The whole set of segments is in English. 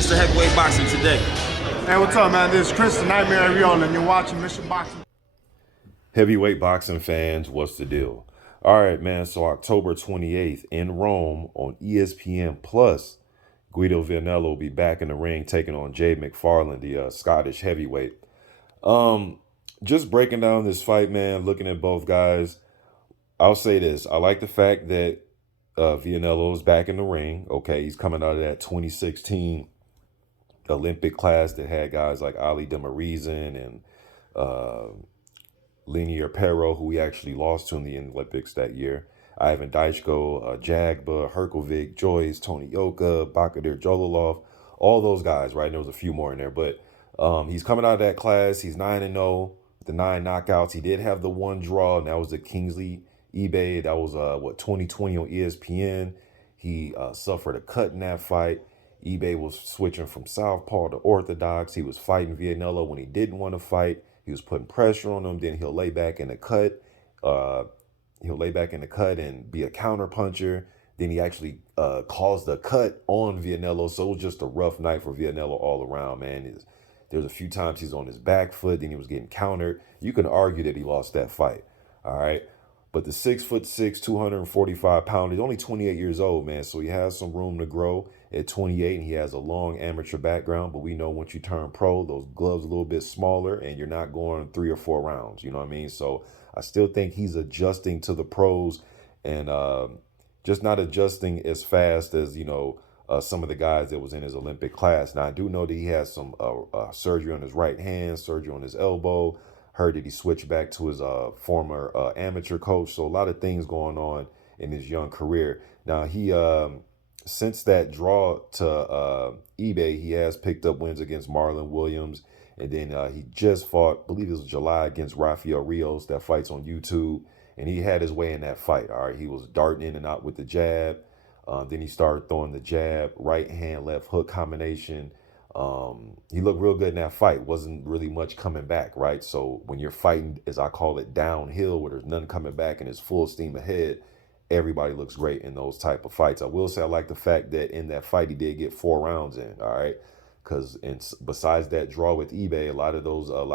Mr. Heavyweight Boxing today? Hey, what's up, man? This is Chris, the Nightmare Ariola, and you're watching Mr. Boxing. Heavyweight boxing fans, what's the deal? All right, man. So October 28th in Rome on ESPN Plus, Guido VIANELLO will be back in the ring taking on McFARLANE, the Scottish heavyweight. Just breaking down this fight, man, looking at both guys, I'll say this. I like the fact that VIANELLO is back in the ring. Okay, he's coming out of that 2016 Olympic class that had guys like Ali Demarizen and Linier Pero, who he actually lost to in the Olympics that year. Ivan Daichko, Jagba, Herkovic, Joyce, Tony Yoka, Bakadir Jololov, all those guys, right? And there was a few more in there, but he's coming out of that class. He's 9-0, the 9 knockouts. He did have the one draw, and that was the Kingsley eBay. That was 2020 on ESPN. He suffered a cut in that fight. eBay was switching from southpaw to orthodox. He was fighting VIANELLO when he didn't want to fight. He was putting pressure on him. Then he'll lay back in the cut. He'll lay back in the cut and be a counter puncher. Then he actually caused a cut on VIANELLO. So it was just a rough night for VIANELLO all around, man. There's a few times he's on his back foot. Then he was getting countered. You can argue that he lost that fight. All right. But the 6'6", 245 pound, he's only 28 years old, man. So he has some room to grow at 28, and he has a long amateur background. But we know once you turn pro, those gloves are a little bit smaller, and you're not going 3 or 4 rounds. You know what I mean? So I still think he's adjusting to the pros, and just not adjusting as fast as, some of the guys that was in his Olympic class. Now, I do know that he has some surgery on his right hand, surgery on his elbow. Heard that he switched back to his former amateur coach. So a lot of things going on in his young career. Now, he since that draw to eBay, he has picked up wins against Marlon Williams. And then he just fought, I believe it was July, against Rafael Rios. That fight's on YouTube. And he had his way in that fight. All right, he was darting in and out with the jab. Then he started throwing the jab, right hand, left hook combination. He looked real good in that fight. Wasn't really much coming back, right? So when you're fighting, as I call it, downhill, where there's none coming back and it's full steam ahead, everybody looks great in those type of fights. I will say I like the fact that in that fight he did get 4 rounds in, all right? Because besides that draw with eBay, a lot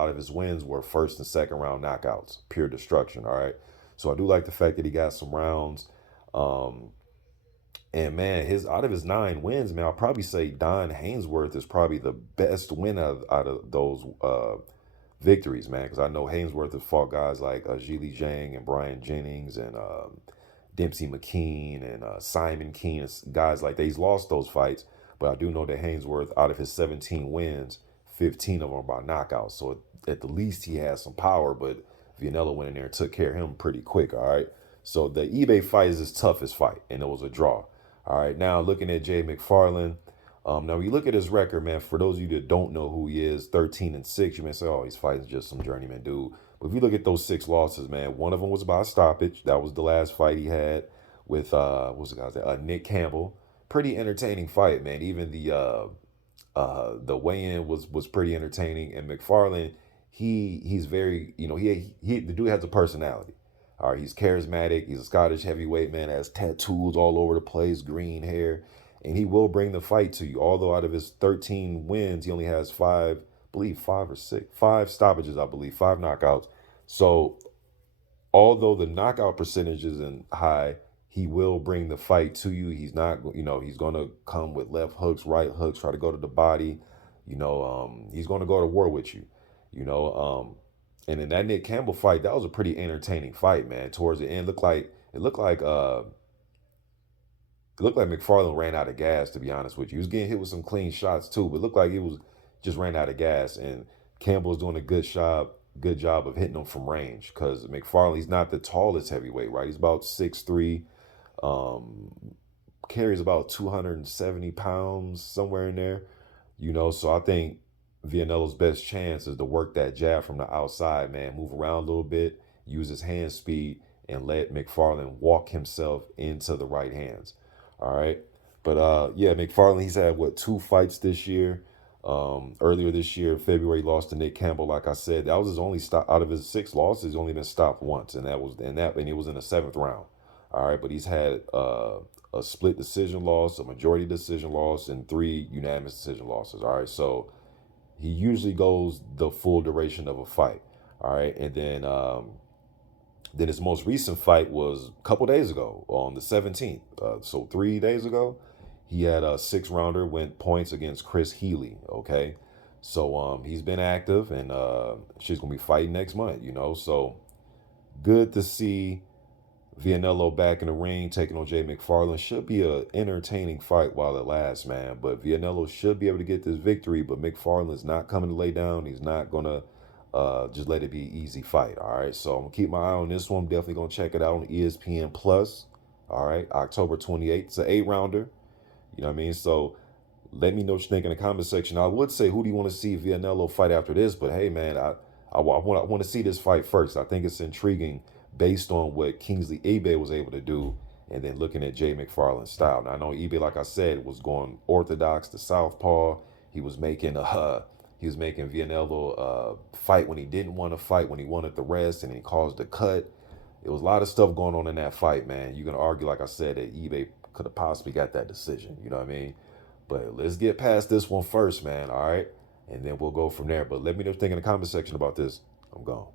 of his wins were first and second round knockouts, pure destruction, all right? So I do like the fact that he got some rounds. And man, out of his 9 wins, man, I'll probably say Don Hainsworth is probably the best win out of those victories, man. Because I know Hainsworth has fought guys like Zhili Zhang and Brian Jennings and Dempsey McKean and Simon Keane, guys like that. He's lost those fights, but I do know that Hainsworth, out of his 17 wins, 15 of them are by knockouts. So at the least he has some power, but VIANELLO went in there and took care of him pretty quick, all right? So the eBay fight is his toughest fight, and it was a draw. All right, now looking at McFARLANE. Now, when you look at his record, man, for those of you that don't know who he is, 13-6, you may say, oh, he's fighting just some journeyman dude. But if you look at those 6 losses, man, one of them was by a stoppage. That was the last fight he had with, what was the guy's name? Nick Campbell. Pretty entertaining fight, man. Even the weigh-in was pretty entertaining. And McFARLANE, he's very, the dude has a personality. All right, he's charismatic. He's a Scottish heavyweight, man, has tattoos all over the place, green hair, and he will bring the fight to you. Although out of his 13 wins, he only has 5 stoppages, I believe, 5 knockouts. So although the knockout percentage isn't high, he will bring the fight to you. He's not, he's going to come with left hooks, right hooks, try to go to the body. He's going to go to war with you, And in that Nick Campbell fight, that was a pretty entertaining fight, man. Towards the end, it looked like McFARLANE ran out of gas, to be honest with you. He was getting hit with some clean shots too, but it looked like he was just ran out of gas. And Campbell's doing a good job of hitting him from range, because McFARLANE, he's not the tallest heavyweight, right? He's about 6'3", carries about 270 pounds, somewhere in there, So I think VIANELLO's best chance is to work that jab from the outside, man. Move around a little bit, use his hand speed, and let McFARLANE walk himself into the right hands. All right. But yeah, McFARLANE, he's had 2 fights this year. Earlier this year, February, lost to Nick Campbell. Like I said, that was his only stop out of his 6 losses. He's only been stopped once, and it was in the 7th round. All right, but he's had a a split decision loss, a majority decision loss, and 3 unanimous decision losses. All right, so he usually goes the full duration of a fight. All right, and then his most recent fight was a couple days ago on the 17th. So 3 days ago, he had a 6-rounder, went points against Chris Healy. Okay, so he's been active, and she's gonna be fighting next month. So good to see VIANELLO back in the ring, taking on McFARLANE. Should be a entertaining fight while it lasts, man. But VIANELLO should be able to get this victory. But McFarlane's not coming to lay down. He's not gonna just let it be an easy fight. All right. So I'm gonna keep my eye on this one. I'm definitely gonna check it out on ESPN Plus. All right, October 28th. It's an 8-rounder. You know what I mean? So let me know what you think in the comment section. I would say, who do you want to see VIANELLO fight after this? But hey, man, I want to see this fight first. I think it's intriguing based on what Kingsley Abe was able to do, and then looking at McFarlane's style. Now I know Abe, like I said, was going orthodox to southpaw. He was making VIANELLO fight when he didn't want to fight, when he wanted the rest, and he caused a cut. There was a lot of stuff going on in that fight, man. You're gonna argue, like I said, that Abe could have possibly got that decision. You know what I mean? But let's get past this one first, man. All right, and then we'll go from there. But let me know what you think in the comment section about this. I'm gone.